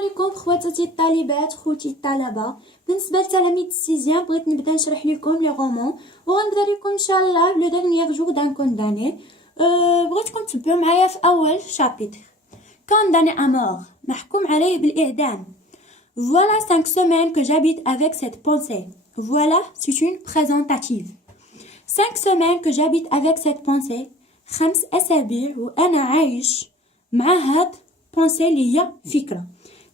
عليكم خواتاتي الطالبات خوتي الطلبه. بالنسبه لتلاميذ السيزيام بغيت نبدا نشرح لكم لي غومون وغنبدا لكم ان شاء الله لو ديرنيير جور دان كونداني. بغيتكم تتبعوا معايا في اول شابيتر. كونداني ا مور محكوم عليه بالاعدام. Voilà 5 semaines que j'habite avec cette pensée. Voilà, c'est une présentative. 5 semaines que j'habite avec cette pensée. 5 أسابيع وأنا عايش مع هاد pensée اللي هي فكرة.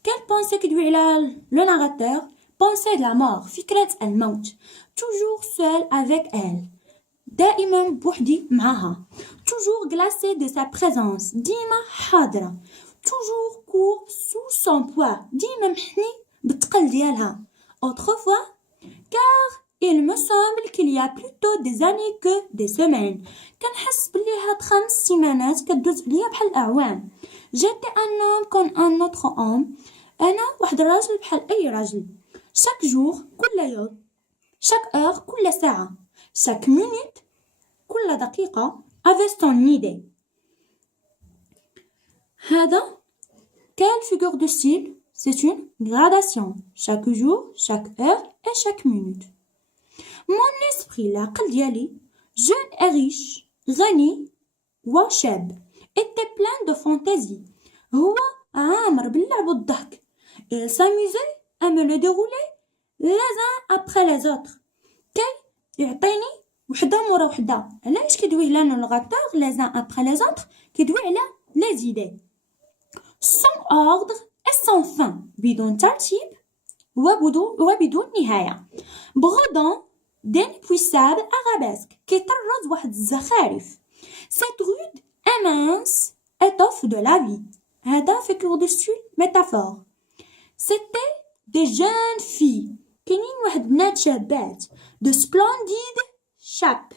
Quelle pensée كدوي على le narrateur? Pensée de la mort, فكرة الموت. Toujours seul avec elle. دائما بوحدي معها. Toujours glacé de sa présence. ديما حاضرة. Toujours court sous son poids. ديما محني بالثقل ديالها. Autrefois, car il me semble qu'il y a plutôt des années que des semaines. كنحس بلي هاد 5 سيمانات كدوز عليا بحال اعوام. J'étais un homme comme un autre homme. انا واحد الراجل بحال اي راجل. Chaque jour كل يوم. Chaque heure كل ساعة. Chaque minute كل دقيقة avait son idée. هذا quelle figure de style? C'est une gradation. Chaque jour, chaque heure et chaque minute. Mon esprit, العقل ديالي, jeune et riche, غني وشاب, était plein de fantaisie. هو عامر باللعب والضحك. Il s'amusait à me le dérouler les uns après les autres. كي يعطيني وحدة مورا وحدة. علاش كيدوي لنا الغطار les uns après les autres؟ كيدوي على les idées. Sans ordre et sans fin. بدون ترتيب وبدون نهاية. بغضان d'inépuissables arabesques كيطرز واحد الزخارف. Cette rude immense étoffe de la vie. هذا figure de style métaphore. C'était des jeunes filles. كاينين واحد بنات شابات. De splendides chapes.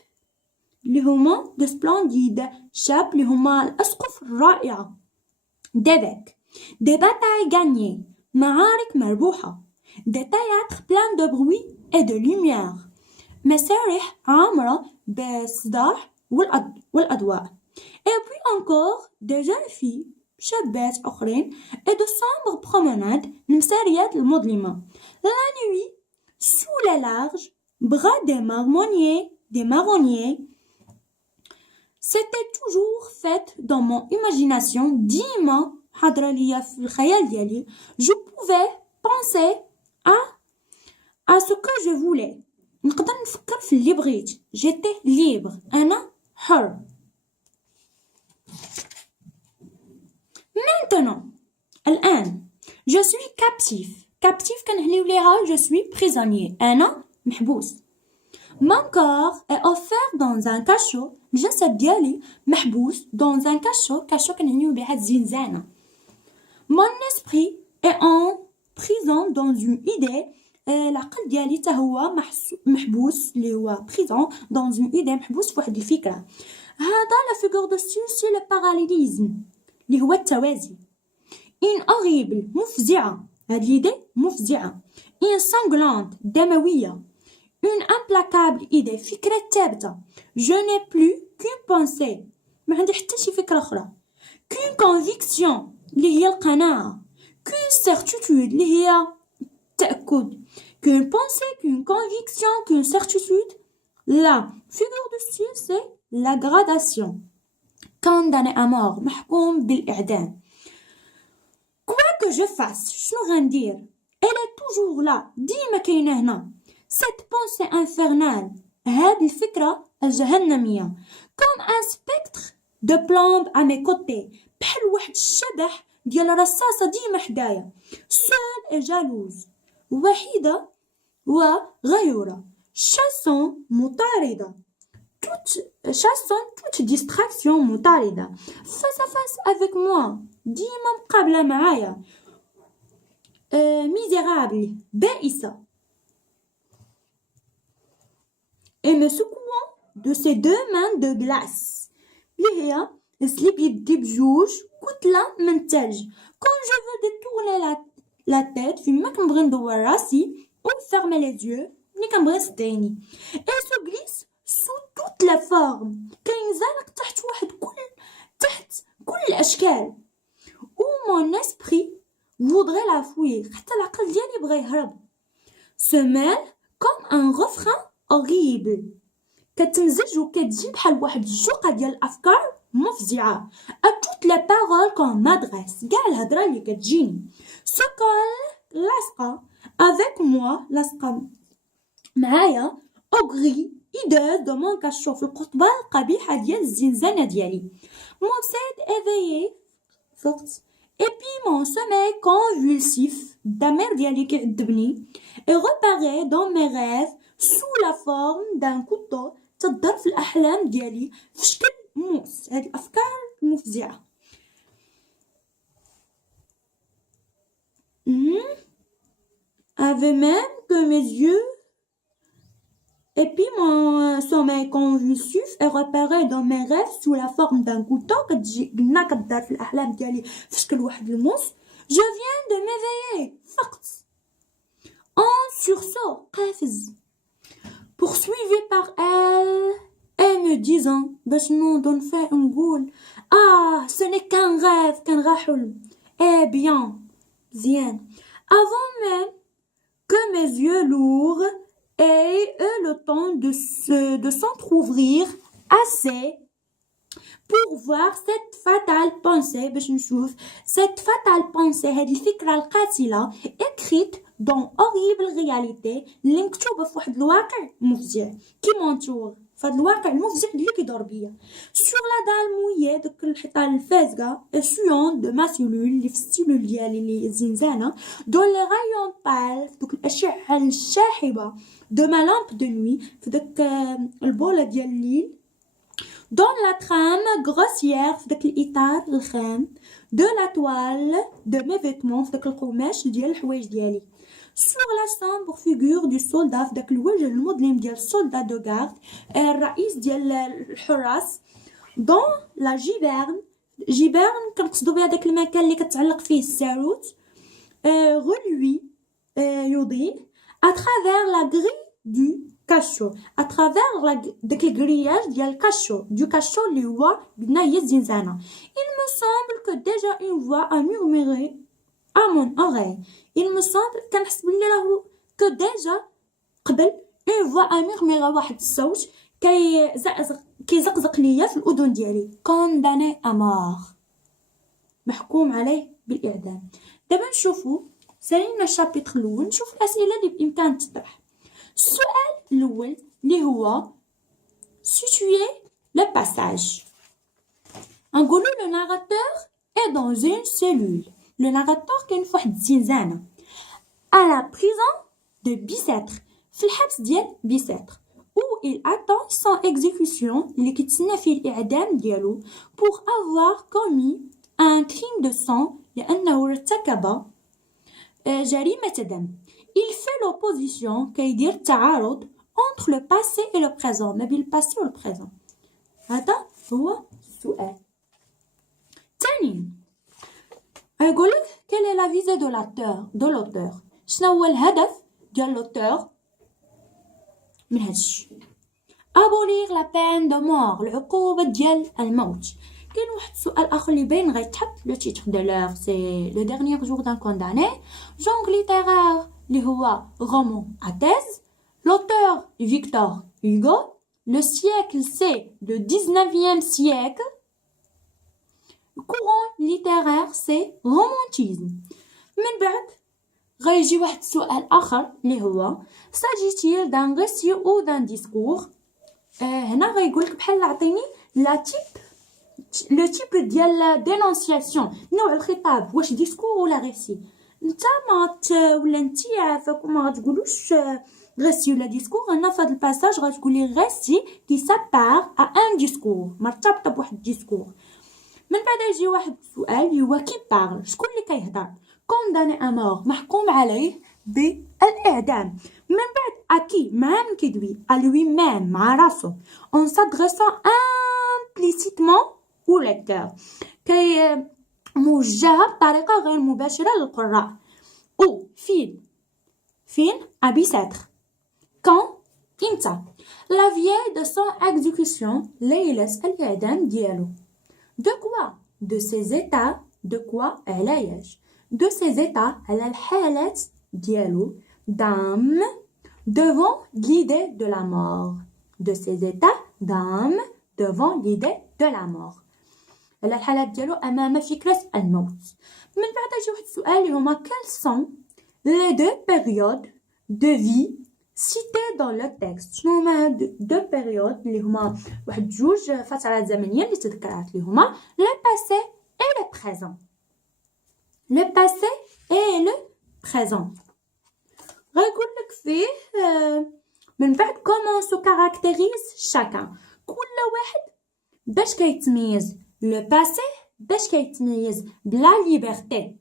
اللي هما de splendides chapes اللي هما الأسقف الرائعة. D'évêques. Des batailles gagnées. معارك مربوحة. Des théâtres pleins de bruit et de lumière. مسارح عامرة بالصداع والأضواء. Et puis encore des jeunes filles شابات أخرين et de sombres promenades المساريات المظلمة. La nuit sous les larges bras des marronniers. C'était toujours fait dans mon imagination. ديما حاضرة ليا في الخيال ديالي. Je pouvais penser à ce que je voulais. نقدر نفكر في اللي بغيت. J'étais libre. أنا حر. Maintenant, الآن, je suis captif. Captif كنحليو ليها je suis prisonnier. أنا محبوس. Mon corps est offert dans un cachot. الجسد ديالي محبوس dans un cachot. cachot كنعنيو بها الزنزانة. Mon esprit est en prison dans une idée. العقل ديالي تا هو محبوس اللي هو prison dans une idée محبوس فواحد الفكرة. هذا la figure de style sur le parallélisme اللي هو التوازي. Une horrible مفزعة. هاد l'idée مفزعة. Une sanglante دموية. Une implacable idée فكرة ثابتة. Je n'ai plus qu'une pensée. ما عندي حتى شي فكرة أخرى. Qu'une conviction اللي هي القناعة. Qu'une certitude اللي هي التأكد. Qu'une pensée, qu'une conviction, qu'une certitude. La figure de style c'est la gradation. Condamné à mort محكوم بالإعدام. Quoi que je fasse شنو غندير؟ Elle est toujours là. ديما كاينة هنا. Cette pensée infernale. هذه الفكرة الجهنمية. Comme un spectre de plomb à mes côtés. بحال واحد الشبح ديال رصاصة ديما حدايا. Seule et jalouse. وحيدة وغيورة. Chassant مطاردة. Toute distraction مطاردة. Face à face avec moi. ديما مقابلة معايا. Misérable. بائسة. Et me secouant de ses 2 mains de glace. اللي هي نسلب يدي بجوج كتلة من الثلج. Quand je veux détourner la tête فيما كنبغي ندور راسي ou fermer les yeux ملي كنبغي نسد عيني. Et se glisse sous toutes les formes. كينزلق تحت كل الأشكال. Où mon esprit voudrait la fouiller حتى العقل ديالي بغى يهرب. Se mêle comme un refrain horrible. كتمزج وكتجي بحال واحد الجوقة ديال الأفكار مفزعة. À toutes les paroles qu'on m'adresse. كاع الهضرة اللي كتجيني. Se colle لاصقة avec moi لاصقة معايا au gris hideuse de mon cachot في القطبة القبيحة ديال الزنزانة ديالي. M'obsède éveillé فقط. Et puis mon sommeil convulsif الدمار ديالي كيعذبني et reparaît dans mes rêves sous la forme d'un couteau تضرب في الأحلام ديالي في شكل موس. هذه الأفكار المفزعة. Avait même que mes yeux et puis mon sommeil convulsif est repéré dans mes rêves sous la forme d'un couteau كتجي قلنا كدار في الأحلام ديالي في شكل واحد الموس. Je viens de m'éveiller فقط. En sursaut قافز. Poursuivi par elle et me disant باش نوض نقول ce n'est qu'un rêve كان غا حلم. Eh bien مزيان. Avant même que mes yeux lourds aient le temps de s'entrouvrir assez pour voir cette fatale pensée باش نشوف cette fatale pensée هذه الفكرة القاتلة écrite dans horrible réalité اللي مكتوبة في واحد الواقع مفزع كي مونتور في هذا الواقع المفزع اللي كيدور بيا sur la dalle mouillée داك الحيطة الفازقة essuyant de ma cellule اللي في السيلول ديالي اللي الزنزانة dans les rayons pâles في دوك الأشعة الشاحبة de ma lampe de nuit في داك البولة ديال الليل dans la trame grossière في داك الإطار الخام de la toile de mes vêtements في داك القماش ديال الحوايج ديالي sur la sombre figure du soldat في داك الوجه المظلم ديال السولدا دو غارد الرئيس ديال الحراس dans la giberne كنقصدو بها داك المكان اللي كتعلق فيه الساروت reluit يضيء à travers la grille du cachot à travers داك الغرياج ديال الكاشو du cachot اللي هو قلنا هي الزنزانة. Il me semble que déjà une voix a murmuré à mon oreille. Il me semble كنحس بلي راهو que déjà قبل une voix a murmuré واحد الصوت كيزقزق ليا في الأذن ديالي condamné à mort محكوم عليه بالإعدام. دابا نشوفوا سالينا الشابيتر الأول نشوف الأسئلة اللي بإمكان تطرح. السؤال الأول اللي هو situer le passage. نقولوا le narrateur est dans une cellule. Le narrateur كاين في واحد الزنزانة à la prison de Bicêtre في الحبس ديال بيساتر où il attend son exécution اللي كيتسنى فيه الإعدام ديالو pour avoir commis un crime de sang لأنه ارتكب جريمة دم. Il fait l'opposition كيدير التعارض entre le passé et le présent ما بين الباسي والبريزون. هذا هو السؤال. ثانيا يقولك quelle est la visée de l'auteur شنو هو الهدف ديال l'auteur من هذا الشيء. abolir la peine de mort العقوبة ديال الموت. كاين واحد السؤال اخر اللي باين غيتحط لو تيتر دو لور سي لو ديرنيير جور دان كونداني جونغ ليتيرير اللي هو رومان ا تيز l'auteur Victor Hugo le siècle c'est le 19e siècle le courant littéraire c'est romantisme. من بعد غيجي واحد السؤال اخر اللي هو s'agit-il d'un récit ou d'un discours. هنا غيقولك بحال عطيني لا تيب لو تيب ديال دينونسياسيون نوع الخطاب واش ديسكور ولا ريسي. انت ولا نتي عافاكم ما غتقولوش ريسي ولا ديسكور. هنا في هذا الباساج غتقولي ريسي كي سابار ا ان ديسكور مرتبطه بواحد الديسكور. من بعد يجي واحد السؤال اللي هو كي بارل شكون اللي كيهضر. كونداني ا مور محكوم عليه بالاعدام. من بعد اكي مع من كيدوي ا لوي ميم مع راسو اون سادريسون امبليسيتمون او ليكتور كي موجهه بطريقه غير مباشره للقراء. او فين à Bicêtre. Quand امتى. La veille de son exécution ليلة الإعدام ديالو. De quoi. De ses états. De quoi علاش. de ces états على الحالات ديالو d'âme devant l'idée de la mort. De ces états d'âme devant l'idée de la mort. على الحالات ديالو أمام فكرة الموت. من بعد يجي واحد السؤال اللي هما quelles sont les deux périodes de vie citées dans le texte. شنو هما هاد deux périodes اللي هما واحد جوج فترات زمنية اللي تذكرات اللي هما le passé et le présent. Le passé et le présent. غيقول لك فيه من بعد comment se caractérise chacun. كل واحد باش كيتميز لو باسي باش كيتميز بلا ليبرتي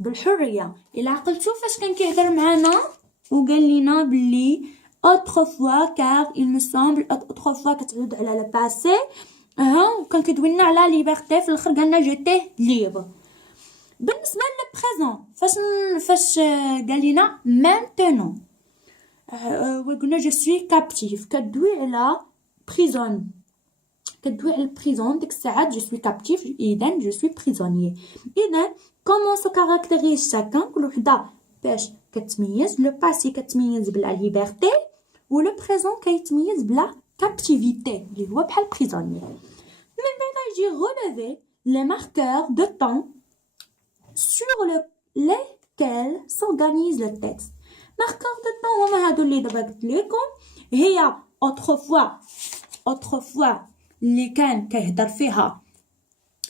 بالحريه. الا عقلتو فاش كان كيهضر معنا وقال لينا بلي autrefois car il me semble autrefois كتعود على لو باسي وكان كيدوي لنا على ليبرتي في الاخر قالنا جيتي ليبر. بالنسبه للبريزون فاش قال لينا maintenant وقلنا je suis captif كدوي على prison كدوي على البريزون ديك الساعات je suis captif اذا je suis prisonnier. اذا comment se caractérise chacun كل وحده باش كتميز لو باسي كتميز بلا ليبرتي ولو بريزون كيتميز بلا كابتيفيتي اللي هو بحال بريزونيير. من بعد يجي relever les marqueurs de temps sur lesquels s'organise le texte. marqueurs de temps هما هادو اللي دابا قلت لكم هي autrefois اللي كان كيهضر فيها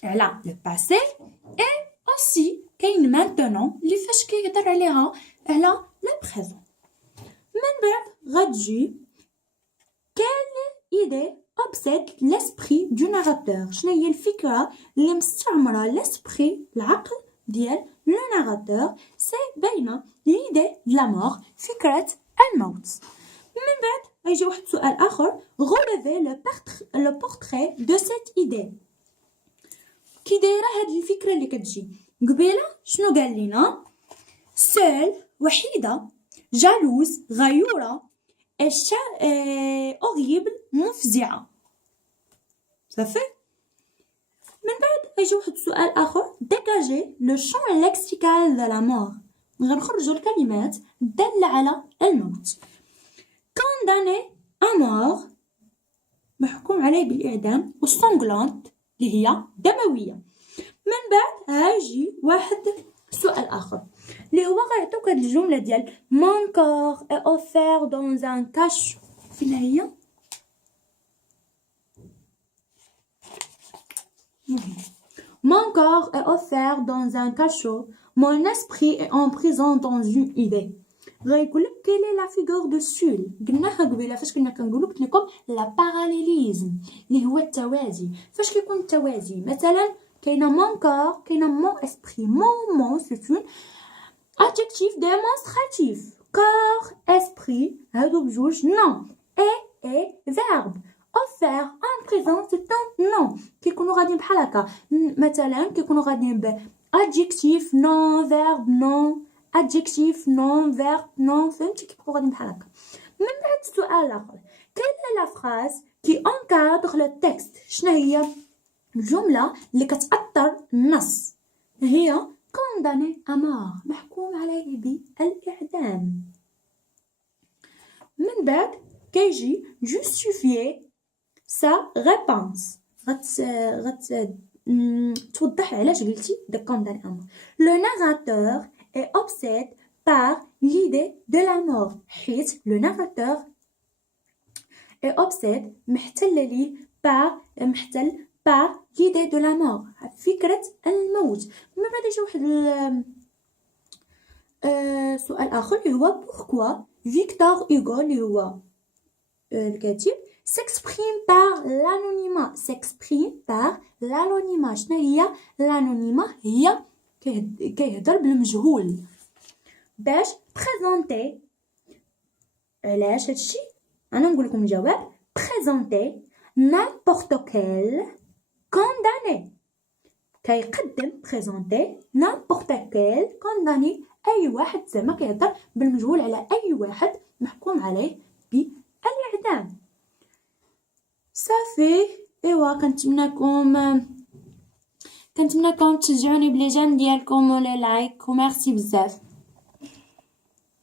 على لو باسي اي اوسي كاين مانتونون اللي فاش كيهضر عليها على لو بريزون. من بعد غتجي كال ايدي obsède l'esprit du narrateur. شنو هي الفكره اللي مستعمره لاسبري العقل ديال لو ناراتور سي باينه ليدي de la mort فكره الموت. من بعد غيجي واحد السؤال اخر relever le portrait de cette idée. كي دايره هاد الفكره اللي كتجي قبيله شنو قال لينا seul وحيده جالوز غيوره horrible مفزعه صافي. من بعد غيجي واحد السؤال اخر dégager le champ lexical de la mort. غنخرجوا الكلمات الداله على الموت. condamné à mort محكوم عليه بالإعدام والسانغلانت اللي هي دموية. من بعد هايجي واحد سؤال آخر اللي هو غيعطوك هاد الجملة ديال mon corps est offert dans un cachot. فين هي؟ mon corps est offert dans un cachot mon esprit est en prison dans une idée. غيقول لك كاين لا فيغور دو سول قلناها قبيله فاش كنا كنقولوا قلت لكم لا باراليليزم اللي هو التوازي. فاش كيكون التوازي مثلا كاينه مون كور كاينه مون اسبري مون سي اون ادجكتيف ديمونستراتيف كور اسبري هادو بجوج نون اي فيرب اوفير ان بريزون سي ان نون كيكونوا غاديين بحال هكا مثلا كيكونوا غاديين ب ادجكتيف نون فيرب نون adjectif non verbe non فهمتي كيبقاو غاديين بحال هكا. من بعد السؤال الاخر quelle est la phrase qui encadre le texte. شنو هي الجمله اللي كتاثر النص؟ هي condamné à mort محكوم عليه بالاعدام. من بعد كيجي justifier sa réponse توضح علاش قلتي de condamné à mort. le narrateur est obsédé par l'idée de la mort. حيت le narrateur est obsédé محتل par l'idée de la mort فكرة الموت. من بعد يجي واحد سؤال آخر اللي هو pourquoi فيكتور هوغو اللي هو الكاتب s'exprime par l'anonymat. شنو هي l'anonymat؟ هي كيهضر بالمجهول باش بريزونتي. علاش هادشي انا نقول لكم الجواب بريزونتي n'importe quel condamné كيقدم بريزونتي n'importe quel condamné اي واحد زعما كيهضر بالمجهول على اي واحد محكوم عليه بالاعدام. صافي ايوا كنتمنىكم كنتمنىكم تشجعوني بلي جيم ديالكم ولا لايك وميرسي بزاف.